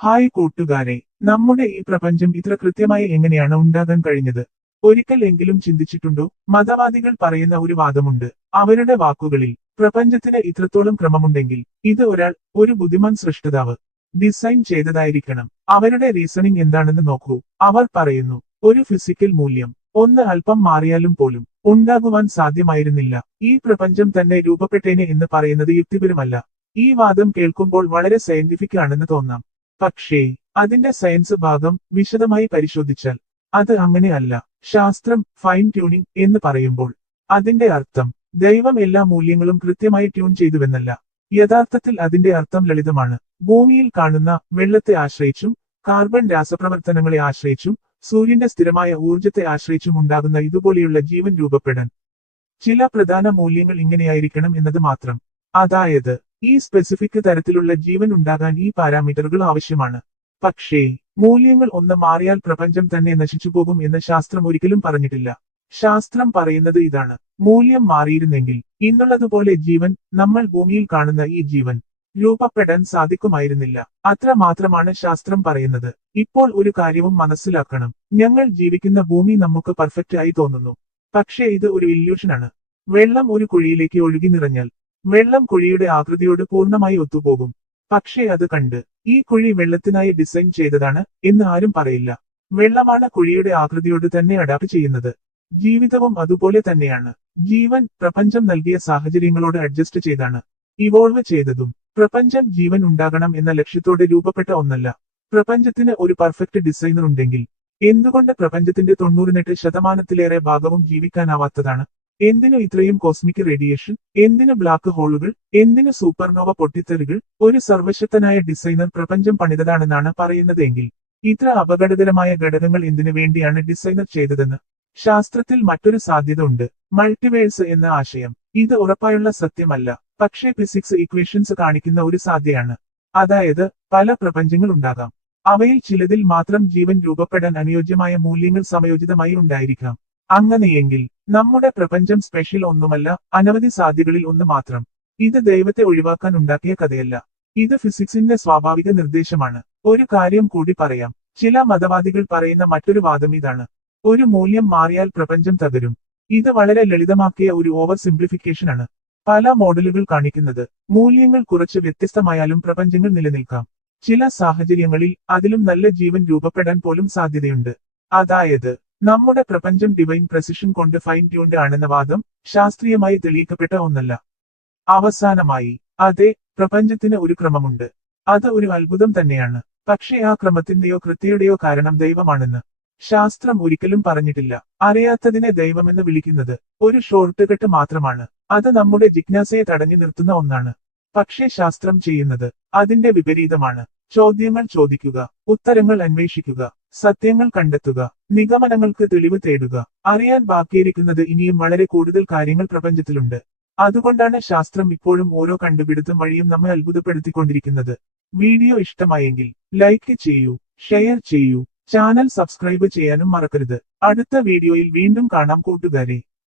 Hi കൂട്ടുകാരെ നമ്മുടെ ഈ പ്രപഞ്ചം ഇത്ര കൃത്യമായി എങ്ങനെയാണ് ഉണ്ടാകാൻ കഴിഞ്ഞത്? ഒരിക്കൽ എങ്കിലും ചിന്തിച്ചിട്ടുണ്ടോ? മതവാദികൾ പറയുന്ന ഒരു വാദമുണ്ട്. അവരുടെ വാക്കുകളിൽ പ്രപഞ്ചത്തിന് ഇത്രത്തോളം ക്രമമുണ്ടെങ്കിൽ ഇത് ഒരാൾ ഒരു ബുദ്ധിമാൻ സൃഷ്ടിതാവ് ഡിസൈൻ ചെയ്തതായിരിക്കണം. അവരുടെ റീസണിംഗ് എന്താണെന്ന് നോക്കൂ. അവർ പറയുന്നു ഒരു ഫിസിക്കൽ മൂല്യം ഒന്ന് അല്പം മാറിയാലും പോലും ഉണ്ടാകുവാൻ സാധ്യമായിരുന്നില്ല. ഈ പ്രപഞ്ചം തന്നെ രൂപപ്പെട്ടേനെ എന്ന് പറയുന്നത് യുക്തിപരമല്ല. ഈ വാദം കേൾക്കുമ്പോൾ വളരെ സയന്റിഫിക് ആണെന്ന് തോന്നാം. പക്ഷേ അതിന്റെ സയൻസ് ഭാഗം വിശദമായി പരിശോധിച്ചാൽ അത് അങ്ങനെ അല്ല. ശാസ്ത്രം ഫൈൻ ട്യൂണിംഗ് എന്ന് പറയുമ്പോൾ അതിന്റെ അർത്ഥം ദൈവം എല്ലാ മൂല്യങ്ങളും കൃത്യമായി ട്യൂൺ ചെയ്തുവെന്നല്ല. യഥാർത്ഥത്തിൽ അതിന്റെ അർത്ഥം ലളിതമാണ്. ഭൂമിയിൽ കാണുന്ന വെള്ളത്തെ ആശ്രയിച്ചും കാർബൺ രാസപ്രവർത്തനങ്ങളെ ആശ്രയിച്ചും സൂര്യന്റെ സ്ഥിരമായ ഊർജത്തെ ആശ്രയിച്ചും ഉണ്ടാകുന്ന ഇതുപോലെയുള്ള ജീവൻ രൂപപ്പെടാൻ ചില പ്രധാന മൂല്യങ്ങൾ ഇങ്ങനെയായിരിക്കണം എന്നത് മാത്രം. അതായത് ഈ സ്പെസിഫിക് തരത്തിലുള്ള ജീവൻ ഉണ്ടാകാൻ ഈ പാരാമീറ്ററുകൾ ആവശ്യമാണ്. പക്ഷേ മൂല്യങ്ങൾ ഒന്ന് മാറിയാൽ പ്രപഞ്ചം തന്നെ നശിച്ചുപോകും എന്ന് ശാസ്ത്രം ഒരിക്കലും പറഞ്ഞിട്ടില്ല. ശാസ്ത്രം പറയുന്നത് ഇതാണ്. മൂല്യം മാറിയിരുന്നെങ്കിൽ ഇന്നുള്ളതുപോലെ ജീവൻ നമ്മൾ ഭൂമിയിൽ കാണുന്ന ഈ ജീവൻ രൂപപ്പെടാൻ സാധിക്കുമായിരുന്നില്ല. അത്ര മാത്രമാണ് ശാസ്ത്രം പറയുന്നത്. ഇപ്പോൾ ഒരു കാര്യവും മനസ്സിലാക്കണം. ഞങ്ങൾ ജീവിക്കുന്ന ഭൂമി നമുക്ക് പെർഫെക്റ്റ് ആയി തോന്നുന്നു. പക്ഷേ ഇത് ഒരു ഇല്യൂഷനാണ് വെള്ളം ഒരു കുഴിയിലേക്ക് ഒഴുകി നിറഞ്ഞാൽ വെള്ളം കുഴിയുടെ ആകൃതിയോട് പൂർണമായി ഒത്തുപോകും. പക്ഷേ അത് കണ്ട് ഈ കുഴി വെള്ളത്തിനായി ഡിസൈൻ ചെയ്തതാണ് എന്ന് ആരും പറയില്ല. വെള്ളമാണ് കുഴിയുടെ ആകൃതിയോട് തന്നെ അഡാപ്റ്റ് ചെയ്യുന്നത്. ജീവിതവും അതുപോലെ തന്നെയാണ്. ജീവൻ പ്രപഞ്ചം നൽകിയ സാഹചര്യങ്ങളോട് അഡ്ജസ്റ്റ് ചെയ്താണ്. ഇവോൾവ് ചെയ്തതും പ്രപഞ്ചം ജീവൻ ഉണ്ടാകണം എന്ന ലക്ഷ്യത്തോടെ രൂപപ്പെട്ട ഒന്നല്ല. പ്രപഞ്ചത്തിന് ഒരു പെർഫെക്റ്റ് ഡിസൈനർ ഉണ്ടെങ്കിൽ എന്തുകൊണ്ട് പ്രപഞ്ചത്തിന്റെ തൊണ്ണൂറിനെട്ട് ശതമാനത്തിലേറെ ഭാഗവും ജീവിക്കാനാവാത്തതാണ്? എന്തിനു ഇത്രയും കോസ്മിക് റേഡിയേഷൻ എന്തിന് ബ്ലാക്ക് ഹോളുകൾ എന്തിന് സൂപ്പർനോവ പൊട്ടിത്തെറികൾ? ഒരു സർവശക്തനായ ഡിസൈനർ പ്രപഞ്ചം പണിതതാണെന്നാണ് പറയുന്നതെങ്കിൽ ഇത്ര അപകടകരമായ ഘടകങ്ങൾ എന്തിനു വേണ്ടിയാണ് ഡിസൈനർ ചെയ്തതെന്ന്? ശാസ്ത്രത്തിൽ മറ്റൊരു സാധ്യത ഉണ്ട്. മൾട്ടിവേഴ്സ് എന്ന ആശയം. ഇത് ഉറപ്പായുള്ള സത്യമല്ല. പക്ഷേ ഫിസിക്സ് ഇക്വേഷൻസ് കാണിക്കുന്ന ഒരു സാധ്യയാണ് അതായത് പല പ്രപഞ്ചങ്ങൾ ഉണ്ടാകാം. അവയിൽ ചിലതിൽ മാത്രം ജീവൻ രൂപപ്പെടാൻ അനുയോജ്യമായ മൂല്യങ്ങൾ സമയോചിതമായി ഉണ്ടായിരിക്കാം. അങ്ങനെയെങ്കിൽ നമ്മുടെ പ്രപഞ്ചം സ്പെഷ്യൽ ഒന്നുമല്ല അനവധി സാധ്യതകളിൽ ഒന്ന് മാത്രം. ഇത് ദൈവത്തെ ഒഴിവാക്കാൻ ഉണ്ടാക്കിയ കഥയല്ല. ഇത് ഫിസിക്സിന്റെ സ്വാഭാവിക നിർദ്ദേശമാണ്. ഒരു കാര്യം കൂടി പറയാം. ചില മതവാദികൾ പറയുന്ന മറ്റൊരു വാദം ഇതാണ്. ഒരു മൂല്യം മാറിയാൽ പ്രപഞ്ചം തകരും. ഇത് വളരെ ലളിതമാക്കിയ ഒരു ഓവർ സിംപ്ലിഫിക്കേഷൻ ആണ്. പല മോഡലുകൾ കാണിക്കുന്നത്. മൂല്യങ്ങൾ കുറച്ച് വ്യത്യസ്തമായാലും പ്രപഞ്ചങ്ങൾ നിലനിൽക്കാം. ചില സാഹചര്യങ്ങളിൽ അതിലും നല്ല ജീവൻ രൂപപ്പെടാൻ പോലും സാധ്യതയുണ്ട്. അതായത് നമ്മുടെ പ്രപഞ്ചം ഡിവൈൻ പ്രസിഷൻ കൊണ്ട് ഫൈൻ ട്യൂൺഡ് ആണെന്ന വാദം ശാസ്ത്രീയമായി തെളിയിക്കപ്പെട്ട ഒന്നല്ല. അവസാനമായി അതെ പ്രപഞ്ചത്തിന് ഒരു ക്രമമുണ്ട്. അത് ഒരു അത്ഭുതം തന്നെയാണ്. പക്ഷേ ആ ക്രമത്തിന്റെയോ കൃത്യയുടെയോ കാരണം ദൈവമാണെന്ന് ശാസ്ത്രം ഒരിക്കലും പറഞ്ഞിട്ടില്ല. അറിയാത്തതിനെ ദൈവമെന്ന് വിളിക്കുന്നത് ഒരു ഷോർട്ട് കട്ട് മാത്രമാണ്. അത് നമ്മുടെ ജിജ്ഞാസയെ തടഞ്ഞു നിർത്തുന്ന ഒന്നാണ്. പക്ഷേ ശാസ്ത്രം ചെയ്യുന്നത് അതിന്റെ വിപരീതമാണ്. ചോദ്യങ്ങൾ ചോദിക്കുക ഉത്തരങ്ങൾ അന്വേഷിക്കുക സത്യങ്ങൾ കണ്ടെത്തുക നിഗമനങ്ങൾക്ക് തെളിവ് തേടുക. അറിയാൻ ബാക്കിയിരിക്കുന്നത് ഇനിയും വളരെ കൂടുതൽ കാര്യങ്ങൾ പ്രപഞ്ചത്തിലുണ്ട്. അതുകൊണ്ടാണ് ശാസ്ത്രം ഇപ്പോഴും ഓരോ കണ്ടുപിടുത്തം വഴിയും നമ്മെ അത്ഭുതപ്പെടുത്തിക്കൊണ്ടിരിക്കുന്നത്. വീഡിയോ ഇഷ്ടമായെങ്കിൽ ലൈക്ക് ചെയ്യൂ ഷെയർ ചെയ്യൂ ചാനൽ സബ്സ്ക്രൈബ് ചെയ്യാനും മറക്കരുത്. അടുത്ത വീഡിയോയിൽ വീണ്ടും കാണാം കൂട്ടുകാരെ.